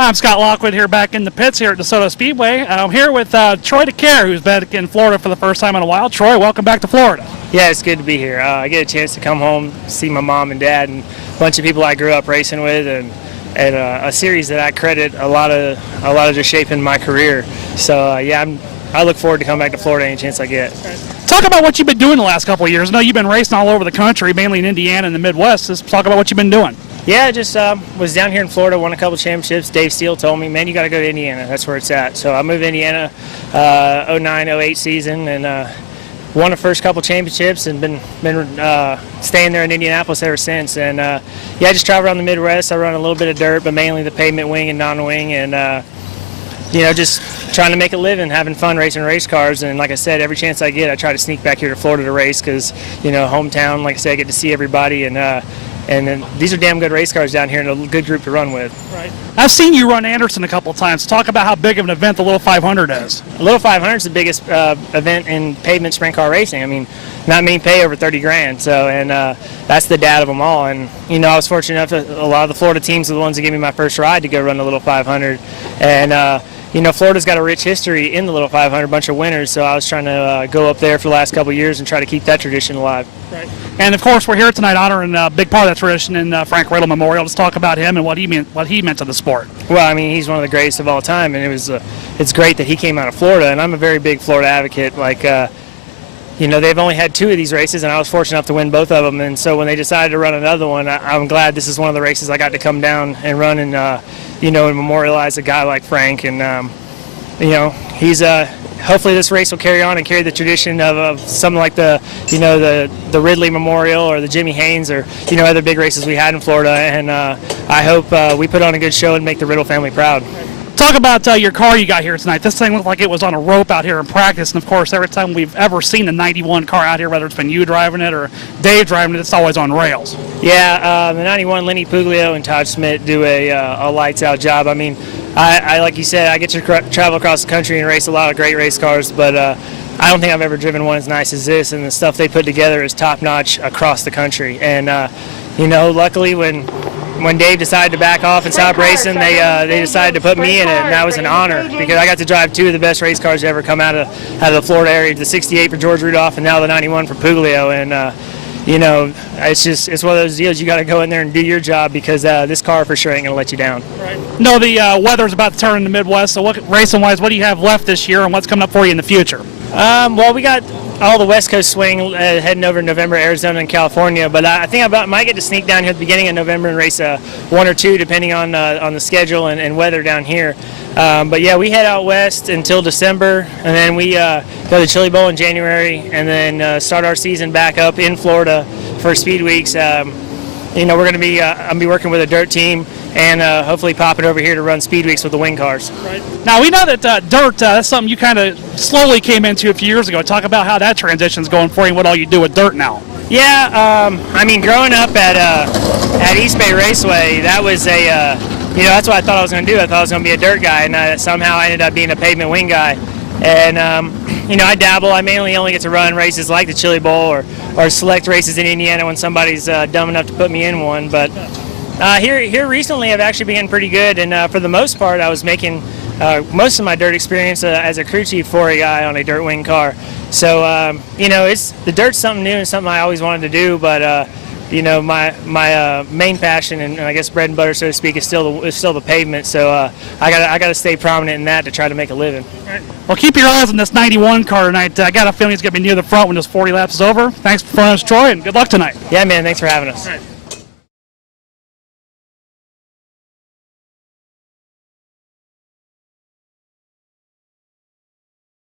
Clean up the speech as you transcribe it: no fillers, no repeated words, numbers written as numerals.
I'm Scott Lockwood here back in the pits here at Desoto Speedway. I'm here with Troy Decaire, who's back in Florida for the first time in a while. Troy, welcome back to Florida. Yeah, it's good to be here. I get a chance to come home, see my mom and dad, and a bunch of people I grew up racing with, and a series that I credit a lot of just shaping my career. So I look forward to coming back to Florida any chance I get. Talk about what you've been doing the last couple of years. I know you've been racing all over the country, mainly in Indiana and the Midwest. Just talk about what you've been doing. Yeah, just was down here in Florida, won a couple championships. Dave Steele told me, man, you got to go to Indiana. That's where it's at. So I moved to Indiana 09-08 season and won the first couple championships and been staying there in Indianapolis ever since. And I just travel around the Midwest. I run a little bit of dirt, but mainly the pavement wing and non-wing, and just trying to make a living, having fun racing race cars. And like I said, every chance I get, I try to sneak back here to Florida to race because hometown. Like I said, I get to see everybody, and then these are damn good race cars down here and a good group to run with. Right. I've seen you run Anderson a couple of times. Talk about how big of an event the Little 500 is. The Little 500 is the biggest event in pavement sprint car racing. I mean, not many pay over 30 grand. So, and that's the dad of them all. And, I was fortunate enough that a lot of the Florida teams are the ones that gave me my first ride to go run the Little 500. And, Florida's got a rich history in the Little 500, a bunch of winners, so I was trying to go up there for the last couple of years and try to keep that tradition alive. Right. And, of course, we're here tonight honoring a big part of that tradition in Frank Riddle Memorial. Let's talk about him and what he meant to the sport. Well, I mean, he's one of the greatest of all time, and it's great that he came out of Florida, and I'm a very big Florida advocate. Like, they've only had 2 of these races, and I was fortunate enough to win both of them, and so when they decided to run another one, I'm glad this is one of the races I got to come down and run and, and memorialize a guy like Frank. And, he's hopefully this race will carry on and carry the tradition of something like the Ridley Memorial or the Jimmy Haynes or, other big races we had in Florida. And I hope we put on a good show and make the Riddle family proud. Talk about your car you got here tonight. This thing looked like it was on a rope out here in practice, and of course, every time we've ever seen a 91 car out here, whether it's been you driving it or Dave driving it, it's always on rails. Yeah, the 91, Lenny Puglio and Todd Smith do a lights-out job. I mean, I like you said, I get to travel across the country and race a lot of great race cars, but I don't think I've ever driven one as nice as this, and the stuff they put together is top-notch across the country. And, luckily when Dave decided to back off and stop racing, they decided to put me in it, and that was an honor because I got to drive 2 of the best race cars to ever come out of the Florida area, the 68 for George Rudolph and now the 91 for Puglio. And it's one of those deals you got to go in there and do your job because this car for sure ain't going to let you down. Right. No, the weather's about to turn in the Midwest, so racing-wise, what do you have left this year and what's coming up for you in the future? Well, we got all the West Coast swing heading over to November, Arizona and California, but I think I might get to sneak down here at the beginning of November and race 1 or 2 depending on the schedule and weather down here. But yeah, we head out west until December, and then we go to the Chili Bowl in January, and then start our season back up in Florida for Speed Weeks. We're going to be I'll be working with a dirt team and hopefully pop it over here to run Speed Weeks with the wing cars. Right. Now, we know that dirt, that's something you kind of slowly came into a few years ago. Talk about how that transition's going for you and what all you do with dirt now. Yeah, growing up at East Bay Raceway, that was that's what I thought I was going to do. I thought I was going to be a dirt guy, and somehow I ended up being a pavement wing guy. And, I dabble. I mainly only get to run races like the Chili Bowl or select races in Indiana when somebody's dumb enough to put me in one. But here recently I've actually been getting pretty good, and for the most part I was making most of my dirt experience as a crew chief for a guy on a dirt wing car. So, the dirt's something new and something I always wanted to do, but my main passion and I guess bread and butter, so to speak, is still the pavement. So I gotta stay prominent in that to try to make a living. Right. Well, keep your eyes on this 91 car tonight. I got a feeling it's gonna be near the front when this 40 laps is over. Thanks for joining us, Troy, and good luck tonight. Yeah, man. Thanks for having us. All right.